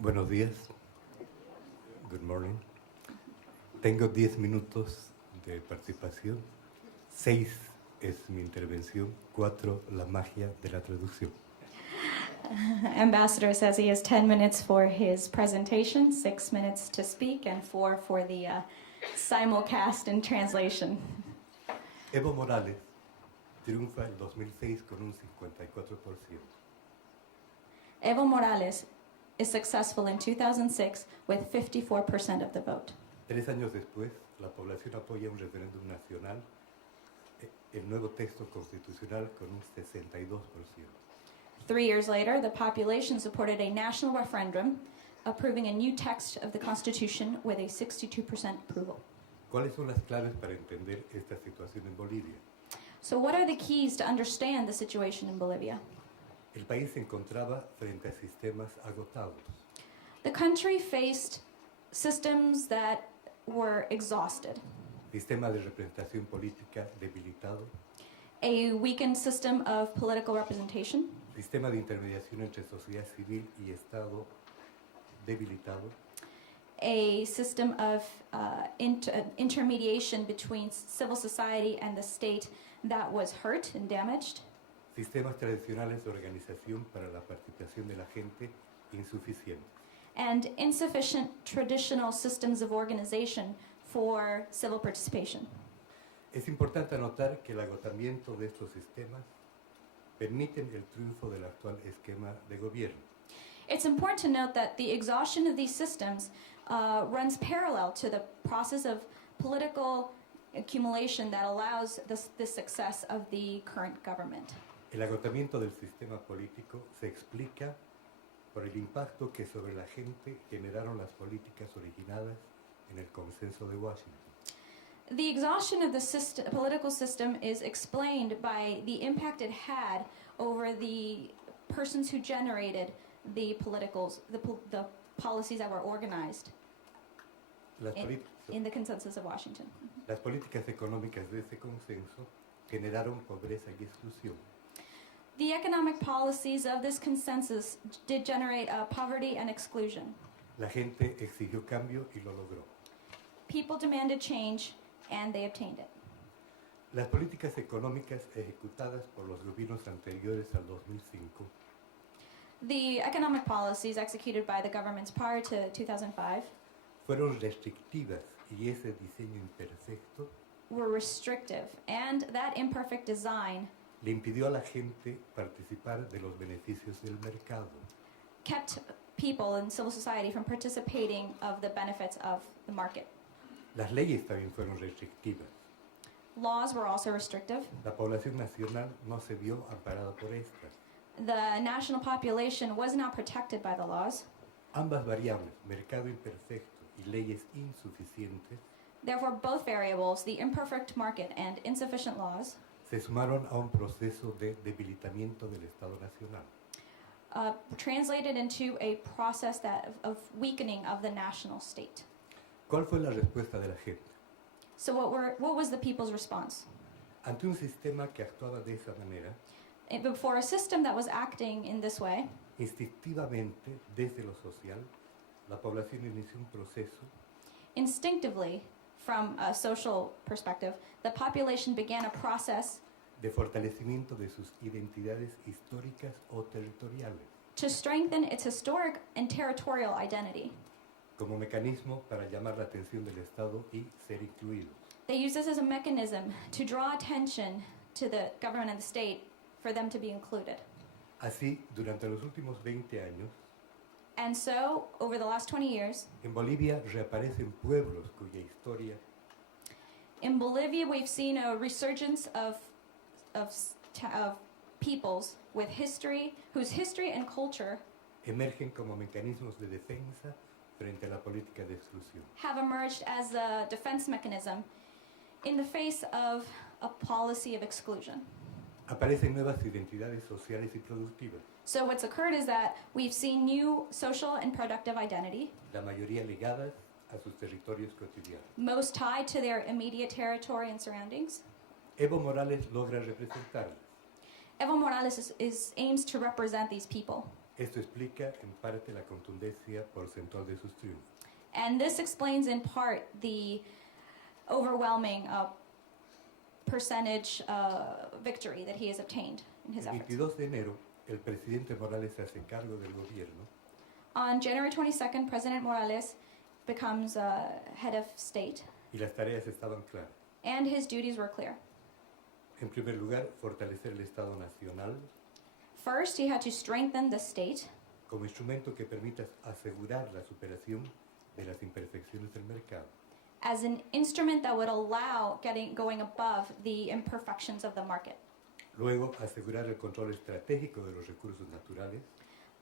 Buenos días. Good morning. Tengo 10 minutos de participación. 6 es mi intervención. 4 la magia de la traducción. Ambassador says he has 10 minutes for his presentation, 6 minutes to speak, and 4 for the simulcast and translation. Evo Morales triunfa en 2006 con un 54%. Evo Morales is successful in 2006 with 54% of the vote. 3 años después, la población apoya un referéndum nacional, el nuevo texto constitucional con un 62%. 3 years later, the population supported a national referendum approving a new text of the Constitution with a 62% approval. ¿Cuáles son las claves para entender esta situación en Bolivia? So what are the keys to understand the situation in Bolivia? El país se encontraba frente a sistemas agotados. The country faced systems that were exhausted. Sistema de representación política debilitado. A weakened system of political representation. Sistema de intermediación entre sociedad civil y Estado debilitado. A system of intermediation between civil society and the state that was hurt and damaged. Sistemas tradicionales de organización para la participación de la gente insuficientes. And insufficient traditional systems of organization for civil participation. Es importante anotar que el agotamiento de estos sistemas permiten el triunfo del actual esquema de gobierno. It's important to note that the exhaustion of these systems runs parallel to the process of political accumulation that allows the success of the current government. El agotamiento del sistema político se explica por el impacto que sobre la gente generaron las políticas originadas en el consenso de Washington. The exhaustion of the political system is explained by the impact it had over the persons who generated the policies that were organized in the consensus of Washington. Las políticas económicas de ese consenso generaron pobreza y exclusión. The economic policies of this consensus did generate poverty and exclusion. La gente exigió cambio y lo logró. People demanded change, and they obtained it. Las políticas económicas ejecutadas por los gobiernos anteriores al 2005 The economic policies executed by the governments prior to 2005 fueron restrictivas y ese diseño imperfecto were restrictive, and that imperfect design le impidió a la gente participar de los beneficios del mercado. kept people in civil society from participating of the benefits of the market. Las leyes también fueron restrictivas. Laws were also restrictive. La población nacional no se vio amparada por estas. The national population was not protected by the laws. Ambas variables, mercado imperfecto y leyes insuficientes, Therefore, both variables, the imperfect market and insufficient laws, se sumaron a un proceso de debilitamiento del Estado nacional. translated into a process of weakening of the national state. ¿Cuál fue la respuesta de la gente? So what was the people's response? Ante un sistema que actuaba de esa manera, Before a system that was acting in this way, instintivamente, desde lo social, la población inició un proceso instinctively, from a social perspective, the population began a process de fortalecimiento de sus identidades históricas o territoriales, to strengthen its historic and territorial identity. como mecanismo para llamar la atención del Estado y ser incluidos. They use this as a mechanism to draw attention to the government and the state for them to be included. Así, durante los últimos 20 años, And so, over the last 20 years, en Bolivia reaparecen pueblos cuya historia in Bolivia, we've seen a resurgence of peoples with history, whose history and culture emergen como mecanismos de defensa frente a la política de exclusión. have emerged as a defense mechanism in the face of a policy of exclusion. Aparecen nuevas identidades sociales y productivas, So what's occurred is that we've seen new social and productive identity, la mayoría ligadas a sus territorios cotidianos. most tied to their immediate territory and surroundings. Evo Morales logra representarlas. Evo Morales aims to represent these people. Esto explica en parte la contundencia porcentual de sus triunfos. And this explains in part the overwhelming percentage victory that he has obtained in his El efforts. 22 de enero, el presidente Morales se hace cargo del gobierno On January 22nd, President Morales becomes head of state, y las tareas estaban claras. and his duties were clear. En primer lugar, fortalecer el Estado Nacional First, he had to strengthen the state como instrumento que permita asegurar la superación de las imperfecciones del mercado. as an instrument that would allow going above the imperfections of the market. Luego, asegurar el control estratégico de los recursos naturales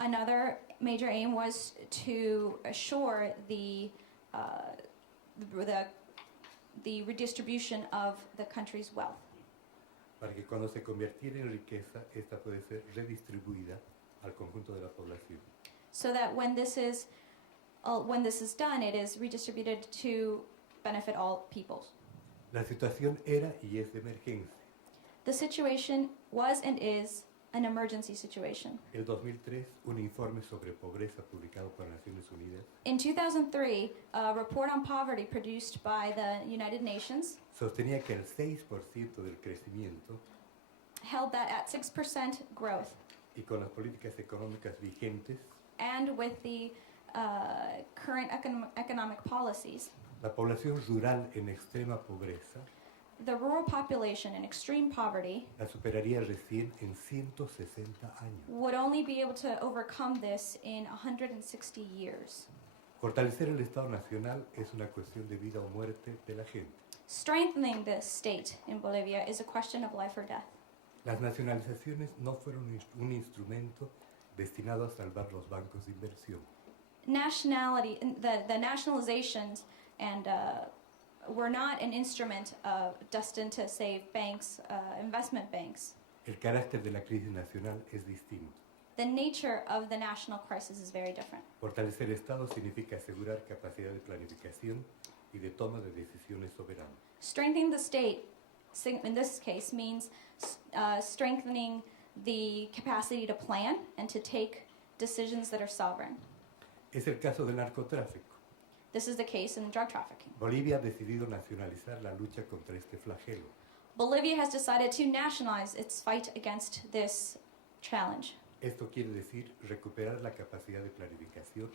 Another major aim was to assure the redistribution of the country's wealth, para que cuando se convirtiera en riqueza, esta puede ser redistribuida al conjunto de la población. so that when this is done, it is redistributed to benefit all peoples. La situación era y es de emergencia. The situation was and is an emergency situation. El 2003, un informe sobre pobreza publicado por Naciones Unidas In 2003, a report on poverty produced by the United Nations sostenía que el 6% del crecimiento held that at 6% growth, y con las políticas económicas vigentes, and with the current economic policies, la población rural en extrema pobreza the rural population in extreme poverty la superaría recién en 160 años. would only be able to overcome this in 160 years. Fortalecer el Estado Nacional es una cuestión de vida o muerte de la gente. Strengthening the state in Bolivia is a question of life or death. Las nacionalizaciones no fueron un instrumento destinado a salvar los bancos de inversión. The nationalizations and were not an instrument destined to save banks, investment banks. El carácter de la crisis nacional es distinto. The nature of the national crisis is very different. Fortalecer el Estado significa asegurar capacidad de planificación y de toma de decisiones soberanas. Strengthening the state, in this case, means strengthening the capacity to plan and to take decisions that are sovereign. Es el caso del narcotráfico. This is the case in drug trafficking. Bolivia ha decidido nacionalizar la lucha contra este flagelo. Bolivia has decided to nationalize its fight against this challenge. Esto quiere decir recuperar la capacidad de planificación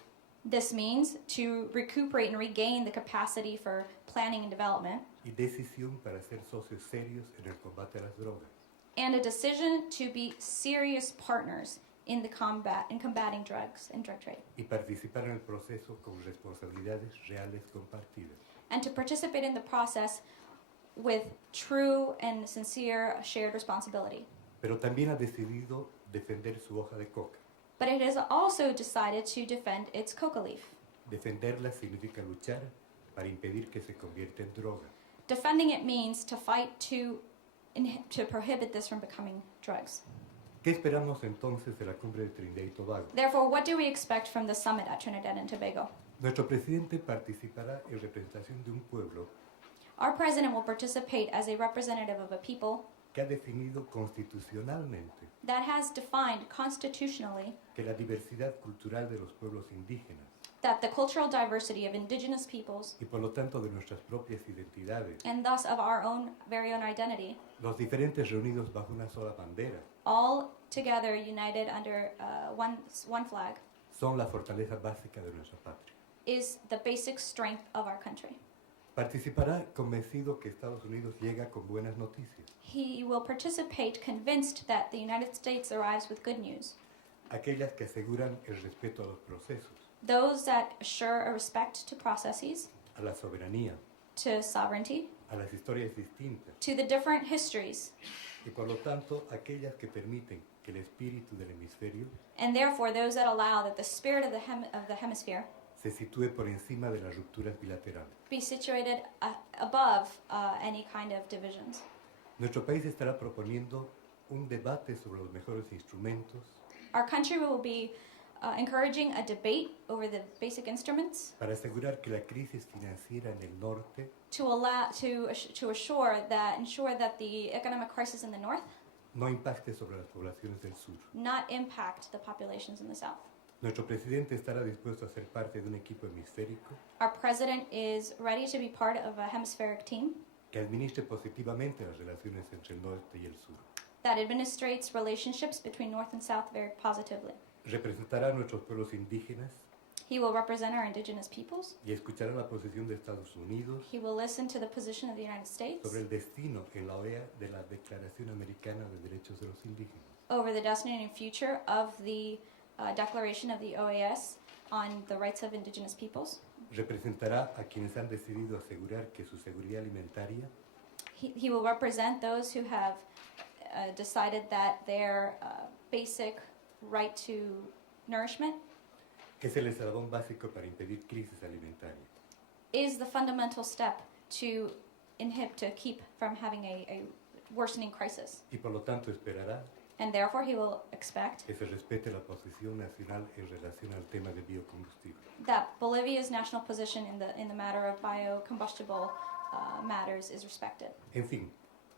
This means to recuperate and regain the capacity for planning and development, y decisión para ser socios serios en el combate a las drogas. and a decision to be serious partners in combating drugs and drug trade, Y participar en el proceso con responsabilidades reales compartidas. and to participate in the process with true and sincere shared responsibility. Pero también ha decidido defender su hoja de coca. But it has also decided to defend its coca leaf. Defenderla significa luchar para impedir que se convierta en droga. Defending it means to fight to prohibit this from becoming drugs. ¿Qué esperamos entonces de la cumbre de Trinidad y Tobago? Therefore, what do we expect from the summit at Trinidad and Tobago? Nuestro presidente participará en representación de un pueblo Our president will participate as a representative of a people que ha definido constitucionalmente that has defined constitutionally que la diversidad cultural de los pueblos indígenas that the cultural diversity of indigenous peoples, y por lo tanto de nuestras propias identidades, and thus of our own very own identity, los diferentes reunidos bajo una sola bandera, all together united under one flag, son la fortaleza básica de nuestra patria. is the basic strength of our country. Participará convencido que Estados Unidos llega con buenas noticias. He will participate convinced that the United States arrives with good news, Aquellas que aseguran el respeto a los procesos, those that assure a respect to processes, a la soberanía, to sovereignty, a las historias distintas to the different histories, y por lo tanto aquellas que permiten que el espíritu del hemisferio and therefore those that allow that the spirit of the hemisphere se sitúe por encima de las rupturas bilaterales. be situated above any kind of divisions. Nuestro país estará proponiendo un debate sobre los mejores instrumentos Our country will be encouraging a debate over the basic instruments para asegurar que la crisis financiera en el norte to ensure that the economic crisis in the north no impacte sobre las poblaciones del sur. not impact the populations in the south. Nuestro presidente estará dispuesto a ser parte de un equipo hemisférico Our president is ready to be part of a hemispheric team que administre positivamente las relaciones entre el norte y el sur. that administrates relationships between North and South very positively. Representará a nuestros pueblos indígenas He will represent our indigenous peoples. y escuchará la posición de Estados Unidos He will listen to the position of the United States sobre el destino en la OEA de la Declaración Americana de Derechos de los Indígenas. over the destiny and future of the Declaration of the OAS on the rights of indigenous peoples. Representará a quienes han decidido asegurar que su seguridad alimentaria He will represent those who have decided that their basic right to nourishment es el eslabón básico para impedir crisis alimentaria. is the fundamental step to keep from having a worsening crisis. Y por lo tanto esperará And therefore he will expect que se respete la posición nacional en relación al tema de biocombustible. that Bolivia's national position in the matter of biocombustible matters is respected. En fin,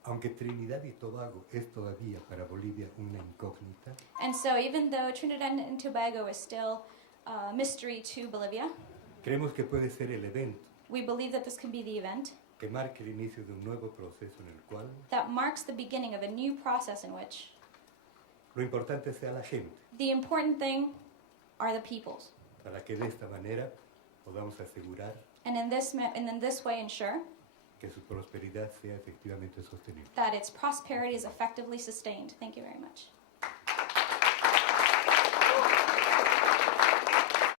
aunque Trinidad y Tobago es todavía para Bolivia una incógnita, And so even though Trinidad and Tobago is still a mystery to Bolivia, creemos que puede ser el evento we believe that this can be the event que marque el inicio de un nuevo proceso en el cual that marks the beginning of a new process in which lo importante sea la gente, the important thing are the peoples. para que de esta manera podamos asegurar And in this way ensure que su prosperidad sea efectivamente sostenible. that its prosperity is effectively sustained. Thank you very much.